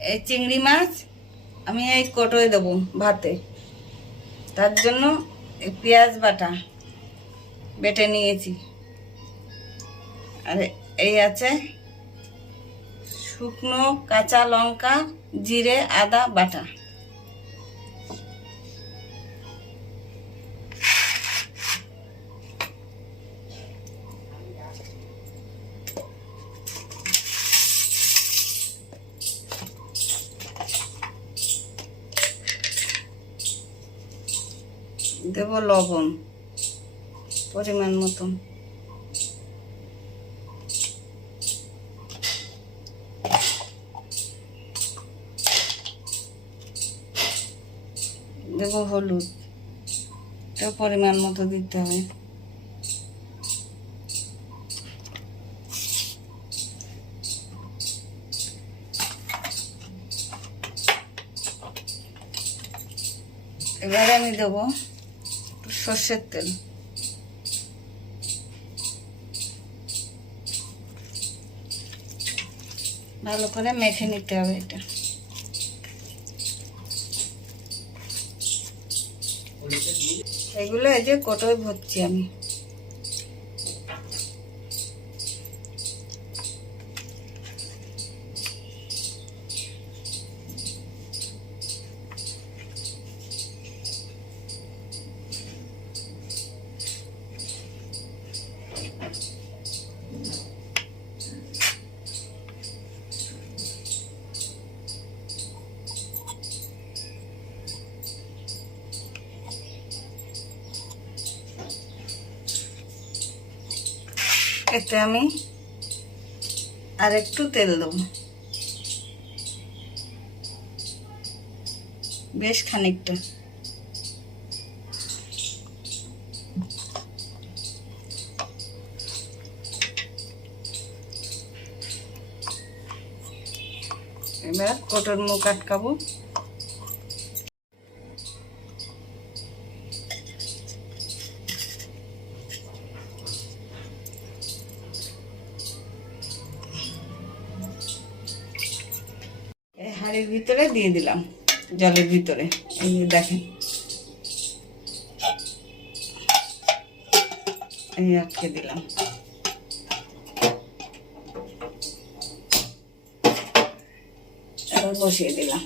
এই চিংড়ি মাছ আমি এই কোটোয় দেবো ভাতে। তার জন্য পেঁয়াজ বাটা বেটে নিয়েছি, আর এই আছে শুকনো কাঁচা লঙ্কা, জিরে, আদা বাটা। দেব লবণ পরিমাণ মতন, দেব হলুদ, এটা পরিমাণ মতো দিতে হবে। এবারে আমি দেবো একটু সর্ষের তেল, ভালো করে মেখে নিতে হবে এটা। এগুলো এই যে কোটোয় ভরছি আমি। এতে আমি আর একটু তেল দেবো, বেশ খানিকটা। এবার কোটোর মুখ আটকাবো। হাঁড়ির ভিতরে দিয়ে দিলাম, জলের ভিতরে। এই দেখেন, এই আটকে দিলাম। এবার বসিয়ে দিলাম।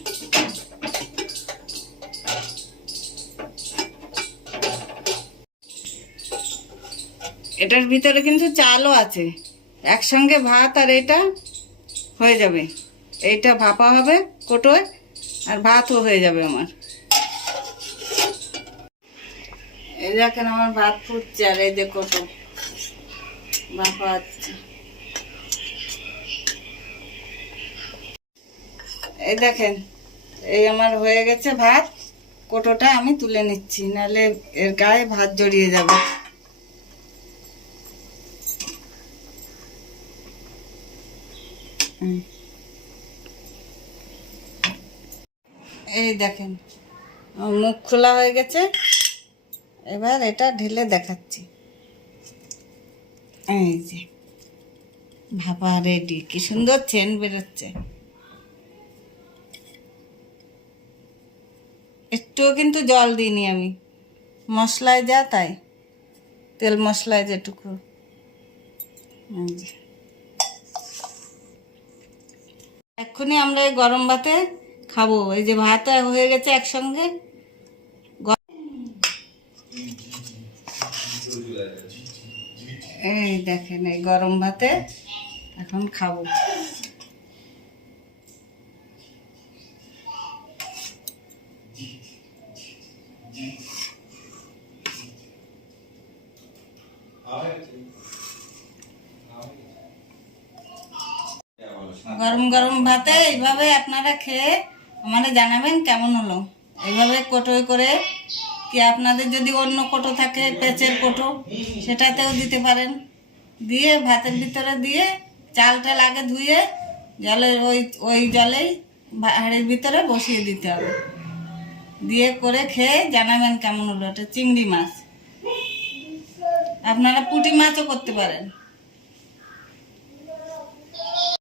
এটার ভিতরে কিন্তু চালও আছে, একসঙ্গে ভাত আর এটা হয়ে যাবে। এইটা ভাপা হবে কোটোয়, আর ভাতও হয়ে যাবে আমার। এই দেখেন আমার ভাত ফুটছে, আর এই যে কোটো ভাপা হচ্ছে। এই দেখেন, এই আমার হয়ে গেছে ভাত। কোটোটা আমি তুলে নিচ্ছি, নাহলে এর গায়ে ভাত জড়িয়ে যাবে। এই দেখেন মুখ খোলা হয়ে গেছে। এবার এটা ঢেলে দেখাচ্ছি। এই যে ভাপা রেডি, কি সুন্দর সেন্ট বেরোচ্ছে। একটুও কিন্তু জল দিইনি আমি, মশলায় যা তাই, তেল মশলায় যেটুকু। এক্ষুনি আমরা এই গরম ভাতে খাবো। এই যে ভাত হয়ে গেছে একসঙ্গে, এই দেখেন এই গরম ভাতে এখন খাবো। গরম গরম ভাতে এইভাবে আপনারা খেয়ে আমাদের জানাবেন কেমন হলো। এইভাবে কোটোয় করে, কি আপনাদের যদি অন্য কোটো থাকে, পেঁচের কোটো, সেটাতেও দিতে পারেন। দিয়ে ভাতের ভিতরে দিয়ে চালটা আগে ধুয়ে জলের ওই জলেই হাঁড়ির ভিতরে বসিয়ে দিতে হবে। দিয়ে করে খেয়ে জানাবেন কেমন হলো। এটা চিংড়ি মাছ, আপনারা পুঁটি মাছও করতে পারেন।